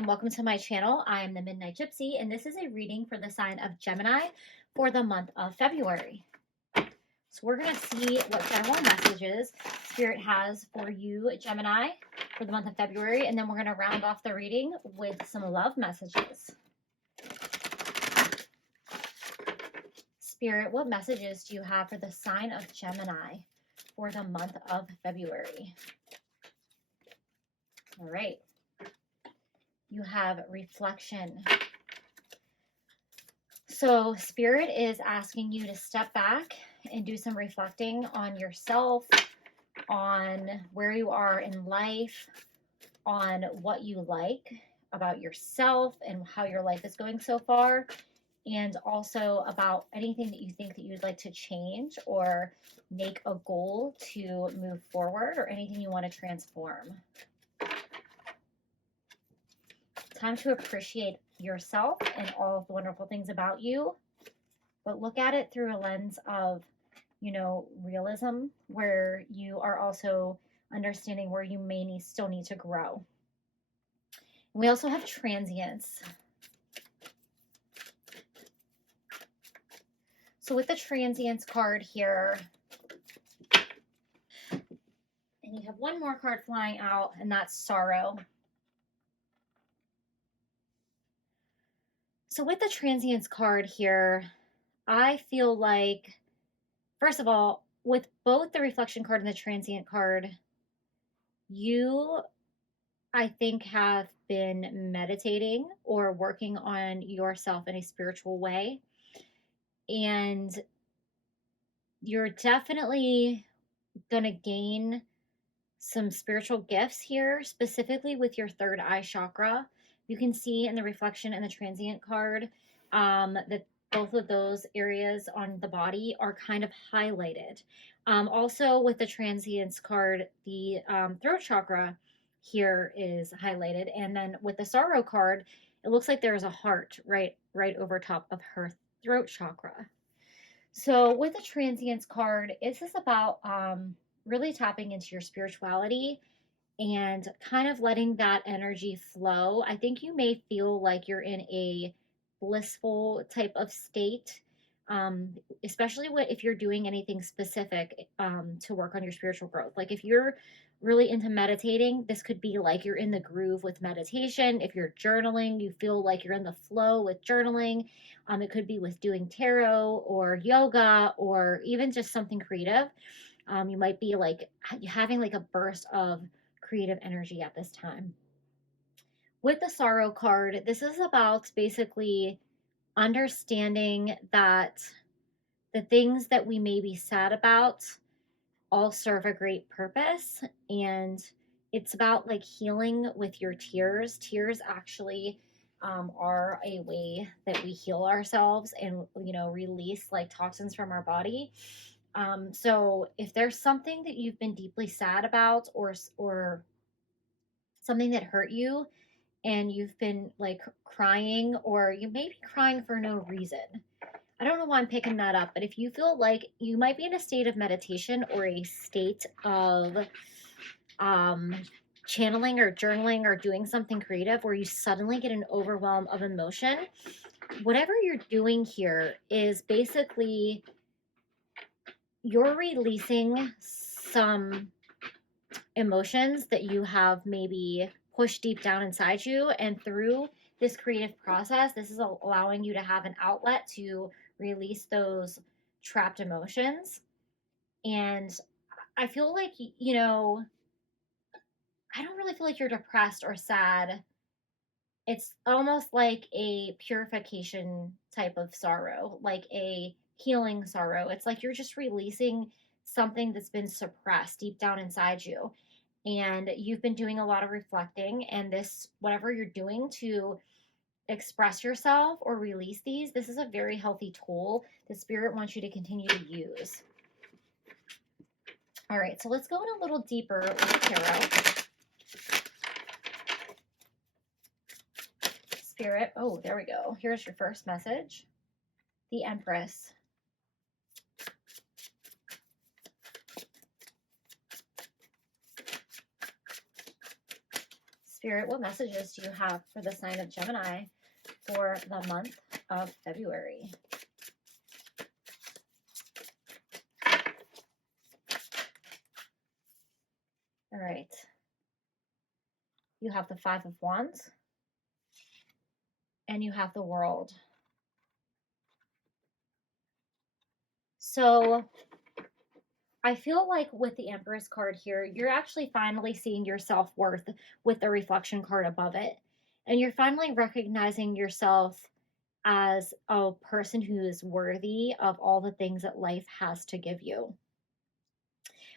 and welcome to my channel. I am the Midnight Gypsy, and this is a reading for the sign of Gemini for the month of February. So we're going to see what general messages Spirit has for you, Gemini, for the month of February, and then we're going to round off the reading with some love messages. Spirit, what messages do you have for the sign of Gemini for the month of February? All right. You have reflection. So Spirit is asking you to step back and do some reflecting on yourself, on where you are in life, on what you like about yourself and how your life is going so far, and also about anything that you think that you'd like to change or make a goal to move forward, or anything you want to transform. Time to appreciate yourself and all of the wonderful things about you, but look at it through a lens of, realism, where you are also understanding where you may still need to grow. And we also have transience. So with the transience card here, and you have one more card flying out, and that's sorrow. So with the transience card here, I feel like, first of all, with both the reflection card and the transient card, you, I think, have been meditating or working on yourself in a spiritual way. And you're definitely going to gain some spiritual gifts here, specifically with your third eye chakra. You can see in the reflection and the transient card that both of those areas on the body are kind of highlighted. Also with the transience card, the throat chakra here is highlighted. And then with the sorrow card, it looks like there's a heart right over top of her throat chakra. So with the transience card, this is about really tapping into your spirituality and kind of letting that energy flow. I think you may feel like you're in a blissful type of state, especially if you're doing anything specific to work on your spiritual growth. Like if you're really into meditating, this could be like you're in the groove with meditation. If you're journaling, you feel like you're in the flow with journaling. It could be with doing tarot or yoga or even just something creative. You might be like having like a burst of creative energy at this time. With the sorrow card, this is about basically understanding that the things that we may be sad about all serve a great purpose, and it's about like healing with your tears. Tears actually are a way that we heal ourselves and release like toxins from our body. So if there's something that you've been deeply sad about, or something that hurt you, and you've been like crying, or you may be crying for no reason. I don't know why I'm picking that up, but if you feel like you might be in a state of meditation or a state of channeling or journaling or doing something creative where you suddenly get an overwhelm of emotion, whatever you're doing here is basically you're releasing some emotions that you have maybe pushed deep down inside you, and through this creative process, this is allowing you to have an outlet to release those trapped emotions. And I feel like, I don't really feel like you're depressed or sad. It's almost like a purification type of sorrow, like a healing sorrow. It's like you're just releasing something that's been suppressed deep down inside you. And you've been doing a lot of reflecting, and this, whatever you're doing to express yourself or release these, this is a very healthy tool the Spirit wants you to continue to use. All right, so let's go in a little deeper with tarot. Spirit, oh, there we go. Here's your first message. The Empress. Spirit, what messages do you have for the sign of Gemini for the month of February? All right. You have the Five of Wands. And you have the World. So I feel like with the Empress card here, you're actually finally seeing your self-worth with the reflection card above it. And you're finally recognizing yourself as a person who is worthy of all the things that life has to give you.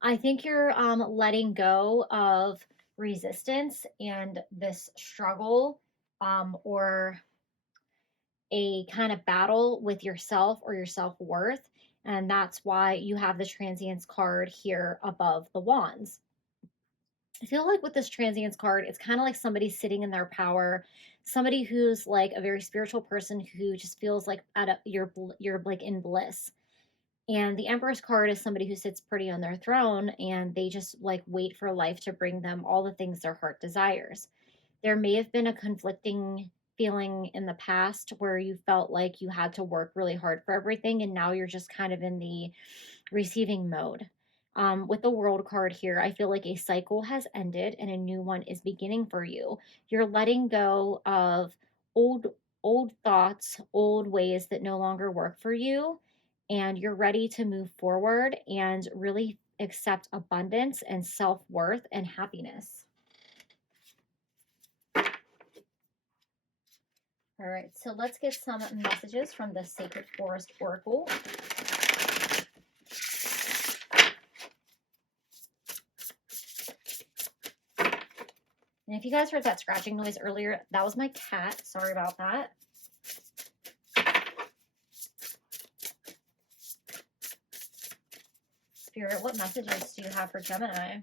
I think you're letting go of resistance and this struggle or a kind of battle with yourself or your self-worth. And that's why you have the transience card here above the wands. I feel like with this transience card, it's kind of like somebody sitting in their power, somebody who's like a very spiritual person who just feels like you're like in bliss. And the Empress card is somebody who sits pretty on their throne and they just like wait for life to bring them all the things their heart desires. There may have been a conflicting feeling in the past where you felt like you had to work really hard for everything, and now you're just kind of in the receiving mode. With the World card here, I feel like a cycle has ended and a new one is beginning for you. You're letting go of old thoughts, old ways that no longer work for you, and you're ready to move forward and really accept abundance and self-worth and happiness. All right, so let's get some messages from the Sacred Forest Oracle. And if you guys heard that scratching noise earlier, that was my cat. Sorry about that. Spirit, what messages do you have for Gemini?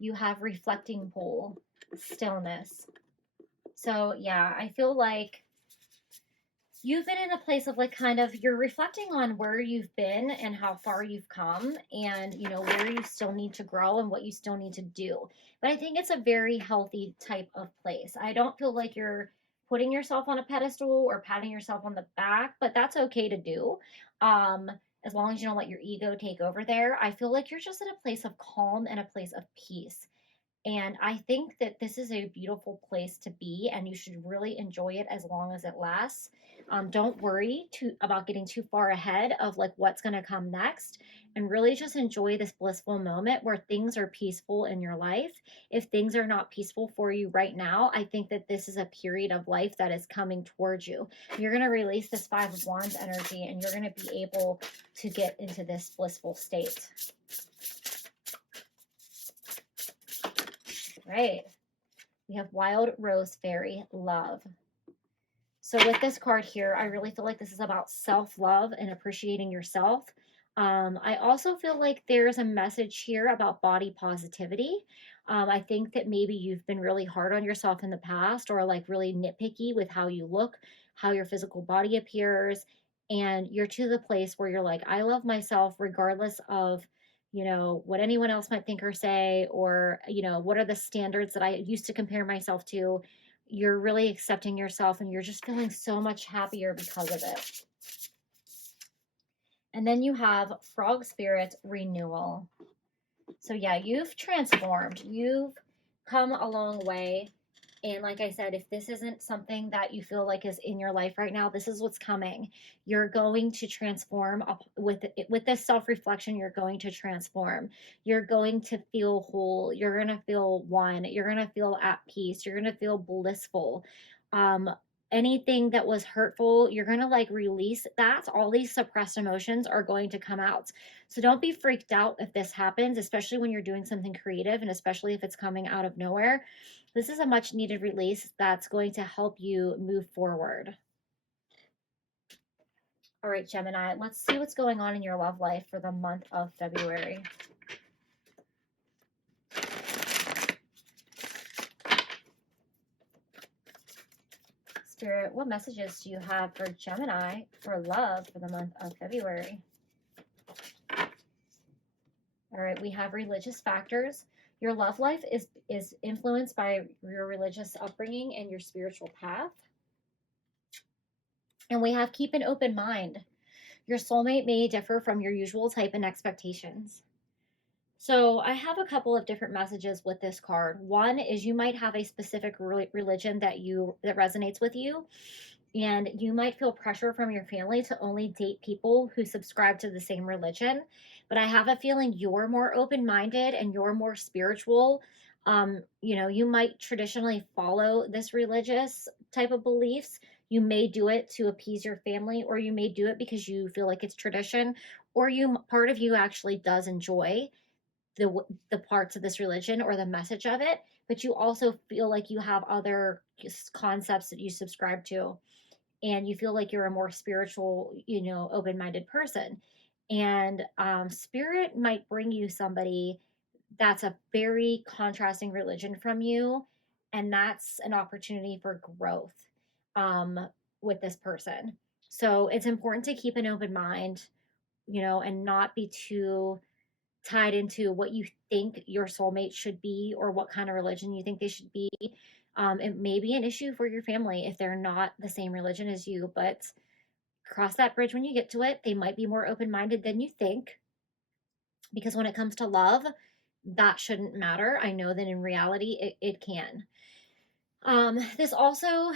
You have reflecting pole, stillness. So yeah, I feel like you've been in a place of like kind of you're reflecting on where you've been and how far you've come and you know where you still need to grow and what you still need to do. But I think it's a very healthy type of place. I don't feel like you're putting yourself on a pedestal or patting yourself on the back, but that's okay to do. As long as you don't let your ego take over there. I feel like you're just in a place of calm and a place of peace. And I think that this is a beautiful place to be, and you should really enjoy it as long as it lasts. Don't worry about getting too far ahead of like what's going to come next, and really just enjoy this blissful moment where things are peaceful in your life. If things are not peaceful for you right now, I think that this is a period of life that is coming towards you. You're going to release this Five of Wands energy, and you're going to be able to get into this blissful state. Right. We have Wild Rose Fairy, Love. So with this card here, I really feel like this is about self-love and appreciating yourself. I also feel like there's a message here about body positivity. I think that maybe you've been really hard on yourself in the past or like really nitpicky with how you look, how your physical body appears, and you're to the place where you're like, I love myself regardless of you know, what anyone else might think or say, or, you know, what are the standards that I used to compare myself to. You're really accepting yourself and you're just feeling so much happier because of it. And then you have Frog Spirit, Renewal. So yeah, you've transformed. You've come a long way. And like I said, if this isn't something that you feel like is in your life right now, this is what's coming. You're going to transform with this self-reflection. You're going to transform. You're going to feel whole. You're going to feel one. You're going to feel at peace. You're going to feel blissful. Anything that was hurtful, you're going to like release that. All these suppressed emotions are going to come out. So don't be freaked out if this happens, especially when you're doing something creative and especially if it's coming out of nowhere. This is a much needed release that's going to help you move forward. All right, Gemini, let's see what's going on in your love life for the month of February. Spirit, what messages do you have for Gemini for love for the month of February? All right, we have religious factors. Your love life is influenced by your religious upbringing and your spiritual path. And we have keep an open mind. Your soulmate may differ from your usual type and expectations. So I have a couple of different messages with this card. One is you might have a specific religion that resonates with you, and you might feel pressure from your family to only date people who subscribe to the same religion. But I have a feeling you're more open-minded and you're more spiritual. You might traditionally follow this religious type of beliefs. You may do it to appease your family, or you may do it because you feel like it's tradition, or part of you actually does enjoy the parts of this religion or the message of it, but you also feel like you have other concepts that you subscribe to, and you feel like you're a more spiritual, open-minded person. And spirit might bring you somebody that's a very contrasting religion from you, and that's an opportunity for growth um, with this person. So it's important to keep an open mind, and not be too tied into what you think your soulmate should be or what kind of religion you think they should be. It may be an issue for your family if they're not the same religion as you, but cross that bridge when you get to it. They might be more open minded than you think, because when it comes to love, that shouldn't matter. I know that in reality, it can. This also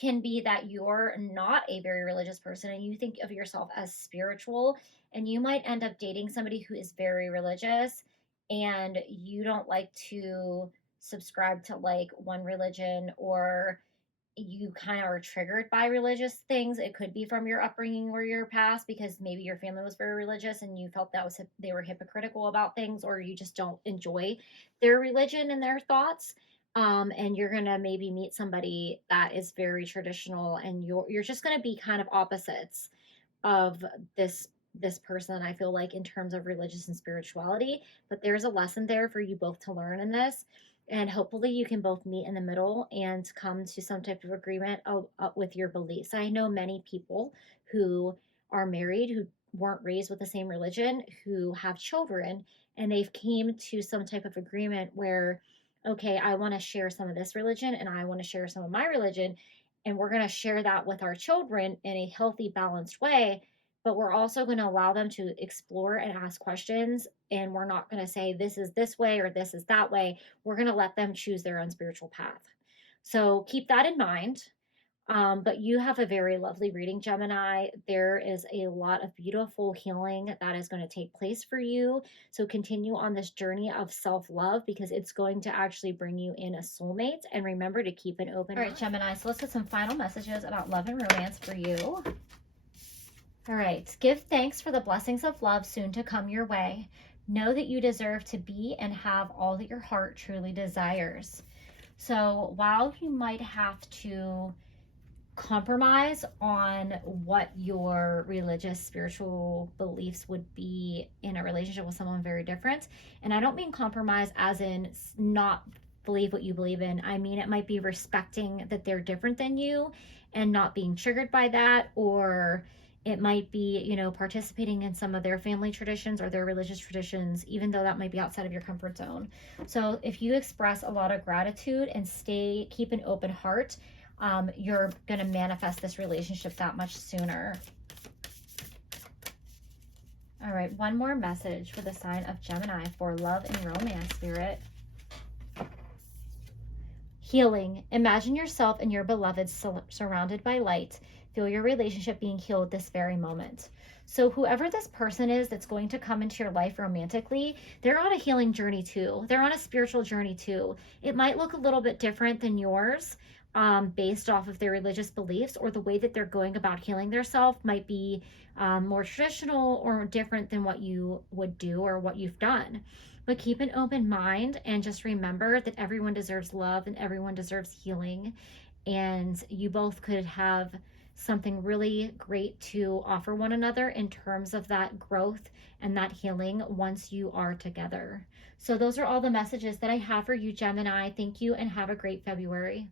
can be that you're not a very religious person and you think of yourself as spiritual, and you might end up dating somebody who is very religious, and you don't like to subscribe to like one religion, or you kind of are triggered by religious things. It could be from your upbringing or your past, because maybe your family was very religious and you felt they were hypocritical about things, or you just don't enjoy their religion and their thoughts. And you're gonna maybe meet somebody that is very traditional, and you're just gonna be kind of opposites of this person, I feel like, in terms of religious and spirituality. But there's a lesson there for you both to learn in this, and hopefully you can both meet in the middle and come to some type of agreement with your beliefs. I know many people who are married who weren't raised with the same religion, who have children, and they've came to some type of agreement where, okay, I want to share some of this religion and I want to share some of my religion, and we're going to share that with our children in a healthy, balanced way. But we're also going to allow them to explore and ask questions, and we're not going to say this is this way or this is that way. We're going to let them choose their own spiritual path. So keep that in mind. But you have a very lovely reading, Gemini. There is a lot of beautiful healing that is going to take place for you. So continue on this journey of self-love, because it's going to actually bring you in a soulmate. And remember to keep an open mind. All right, Gemini, so let's get some final messages about love and romance for you. All right, give thanks for the blessings of love soon to come your way. Know that you deserve to be and have all that your heart truly desires. So while you might have to compromise on what your religious spiritual beliefs would be in a relationship with someone very different, and I don't mean compromise as in not believe what you believe in. I mean, it might be respecting that they're different than you and not being triggered by that, or it might be, participating in some of their family traditions or their religious traditions, even though that might be outside of your comfort zone. So if you express a lot of gratitude and keep an open heart, you're going to manifest this relationship that much sooner. All right, one more message for the sign of Gemini for love and romance, Spirit. Healing. Imagine yourself and your beloved surrounded by light. Feel your relationship being healed this very moment. So whoever this person is that's going to come into your life romantically, they're on a healing journey too. They're on a spiritual journey too. It might look a little bit different than yours, based off of their religious beliefs, or the way that they're going about healing themselves might be more traditional or different than what you would do or what you've done. But keep an open mind and just remember that everyone deserves love and everyone deserves healing. And you both could have something really great to offer one another in terms of that growth and that healing once you are together. So those are all the messages that I have for you, Gemini. Thank you and have a great February.